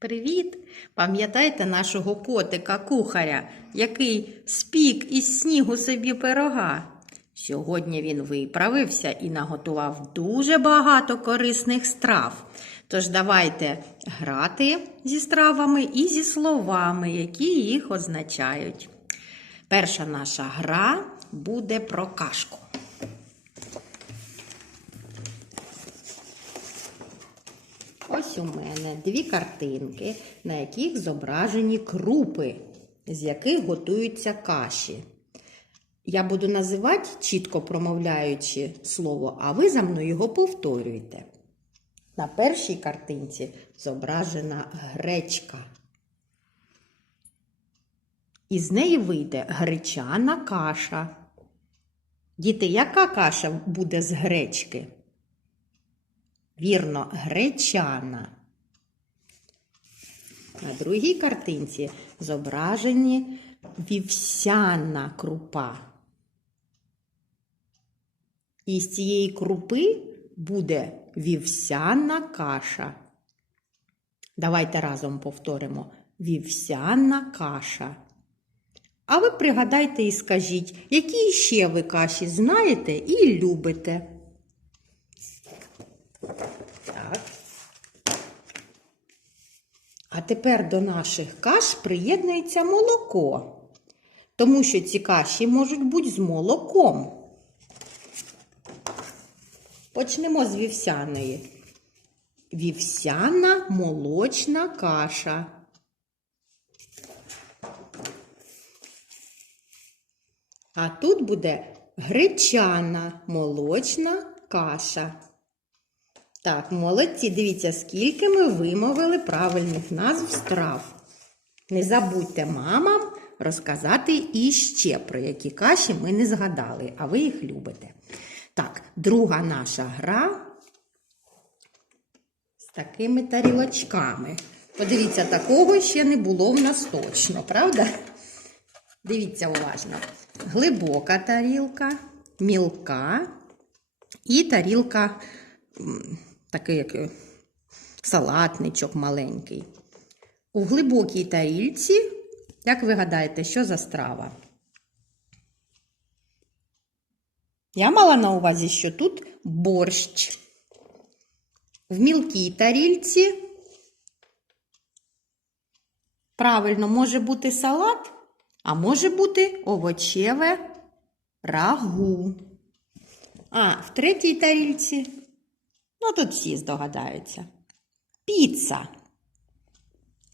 Привіт! Пам'ятаєте нашого котика кухаря, який спік із снігу собі пирога? Сьогодні він виправився і наготував дуже багато корисних страв. Тож давайте грати зі стравами і зі словами, які їх означають. Перша наша гра буде про кашку. Ось у мене дві картинки, на яких зображені крупи, з яких готуються каші. Я буду називати, чітко промовляючи слово, а ви за мною його повторюєте. На першій картинці зображена гречка. Із неї вийде гречана каша. Діти, яка каша буде з гречки? Вірно, гречана. На другій картинці зображені вівсяна крупа. І з цієї крупи буде вівсяна каша. Давайте разом повторимо: вівсяна каша. А ви пригадайте і скажіть, які ще ви каші знаєте і любите. А тепер до наших каш приєднується молоко, тому що ці каші можуть бути з молоком. Почнемо з вівсяної. Вівсяна молочна каша. А тут буде гречана молочна каша. Так, молодці, дивіться, скільки ми вимовили правильних назв страв. Не забудьте мамам розказати іще, про які каші ми не згадали, а ви їх любите. Так, друга наша гра з такими тарілочками. Подивіться, такого ще не було в нас точно, правда? Дивіться уважно. Глибока тарілка, мілка і тарілка такий як е, салатничок маленький. У глибокій тарілці, як ви гадаєте, що за страва? Я мала на увазі, що тут борщ. В мілкій тарільці. Правильно, може бути салат, а може бути овочеве рагу. А в третій тарільці, ну тут всі здогадаються, піца.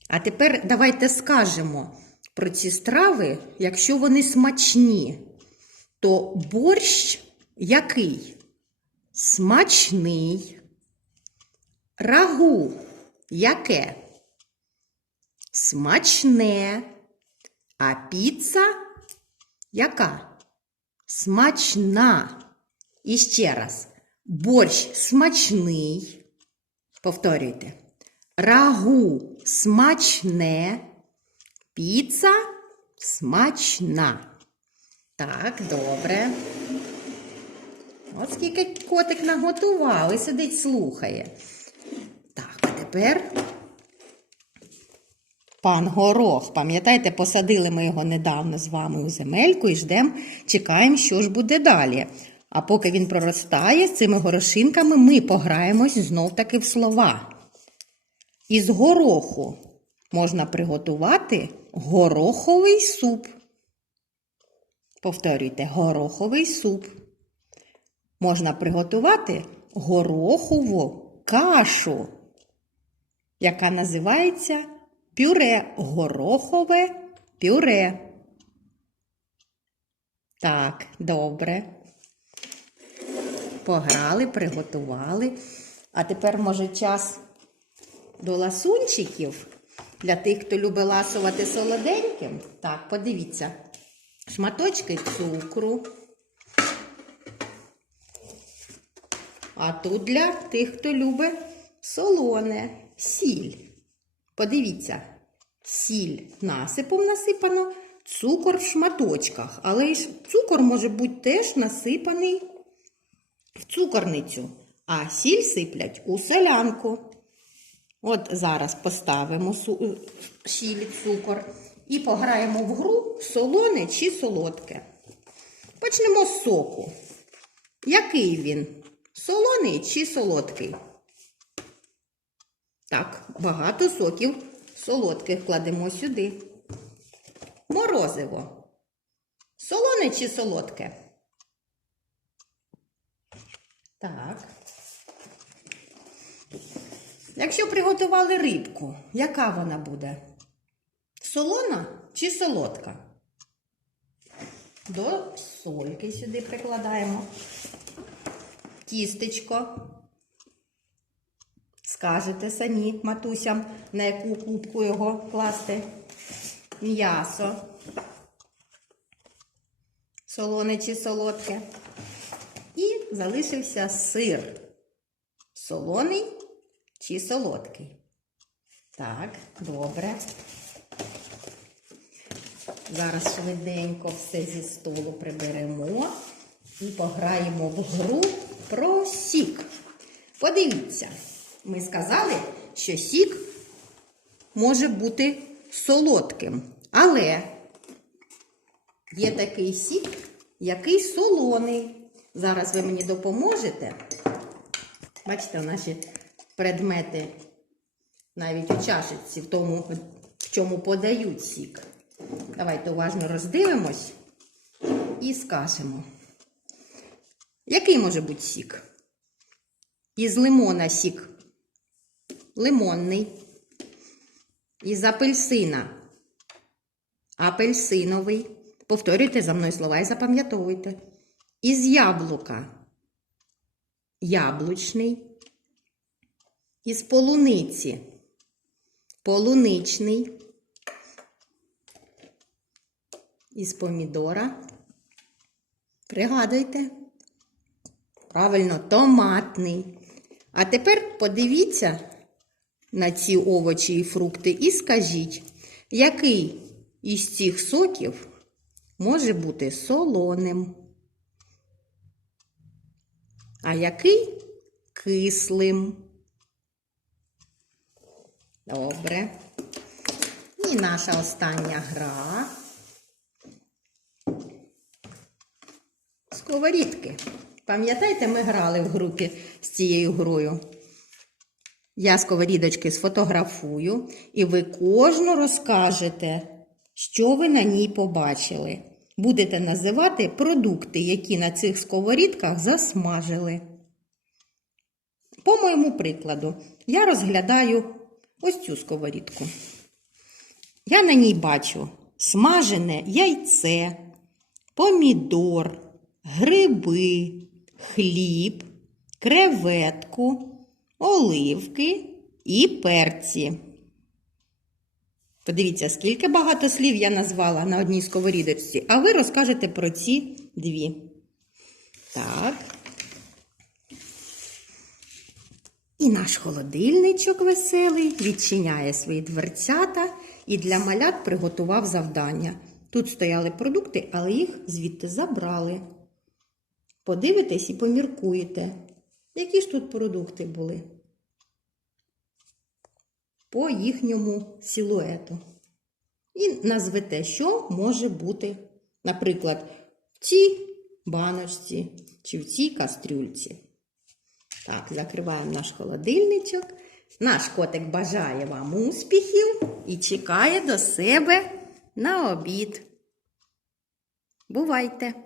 А тепер давайте скажемо про ці страви, якщо вони смачні, то борщ який? Смачний. Рагу яке? Смачне. А піца яка? Смачна. І ще раз. Борщ смачний. Повторюйте. Рагу смачне. Піца смачна. Так, добре. От скільки котик наготував і сидить, слухає. Так, а тепер пан Горох. Пам'ятаєте, посадили ми його недавно з вами у земельку і ждемо, чекаємо, що ж буде далі. А поки він проростає, з цими горошинками ми пограємось знов-таки в слова. Із гороху можна приготувати гороховий суп. Повторюйте, гороховий суп. Можна приготувати горохову кашу, яка називається пюре, горохове пюре. Так, добре. Пограли, приготували. А тепер, може, час до ласунчиків для тих, хто любить ласувати солоденьким. Так, подивіться. Шматочки цукру. А тут для тих, хто любить солоне, сіль. Подивіться, сіль насипом насипано, цукор в шматочках. Але цукор може бути теж насипаний цукорницю, а сіль сиплять у солянку. От зараз поставимо су- сіль, цукор і пограємо в гру солоне чи солодке. Почнемо з соку. Який він? Солоний чи солодкий? Так, багато соків солодких кладемо сюди. Морозиво. Солоне чи солодке? Так. Якщо приготували рибку, яка вона буде? Солона чи солодка? До сольки сюди прикладаємо. Тістечко. Скажете самі матусям, на яку кубку його класти. М'ясо. Солоне чи солодке. Залишився сир. Солоний чи солодкий? Так, добре. Зараз швиденько все зі столу приберемо і пограємо в гру про сік. Подивіться, ми сказали, що сік може бути солодким, але є такий сік, який солоний. Зараз ви мені допоможете. Бачите, наші предмети навіть у чашечці, в тому, в чому подають сік. Давайте уважно роздивимось і скажемо. Який може бути сік? Із лимона сік лимонний. Із апельсина апельсиновий. Повторюйте за мною слова і запам'ятовуйте. Із яблука яблучний. Із полуниці полуничний. Із помідора. Пригадуйте. Правильно, томатний. А тепер подивіться на ці овочі і фрукти і скажіть, який із цих соків може бути солоним, а який кислим. Добре. І наша остання гра. Сковорідки. Пам'ятаєте, ми грали в групі з цією грою. Я сковорідочки сфотографую, і ви кожну розкажете, що ви на ній побачили. Будете називати продукти, які на цих сковорідках засмажили. По моєму прикладу, я розглядаю ось цю сковорідку. Я на ній бачу смажене яйце, помідор, гриби, хліб, креветку, оливки і перці. Подивіться, скільки багато слів я назвала на одній сковорідочці, а ви розкажете про ці дві. Так. І наш холодильничок веселий відчиняє свої дверцята і для малят приготував завдання. Тут стояли продукти, але їх звідти забрали. Подивитесь і поміркуєте, які ж тут продукти були по їхньому силуету. І назвете, що може бути, наприклад, в цій баночці чи в цій кастрюльці. Так, закриваємо наш холодильничок. Наш котик бажає вам успіхів і чекає до себе на обід. Бувайте!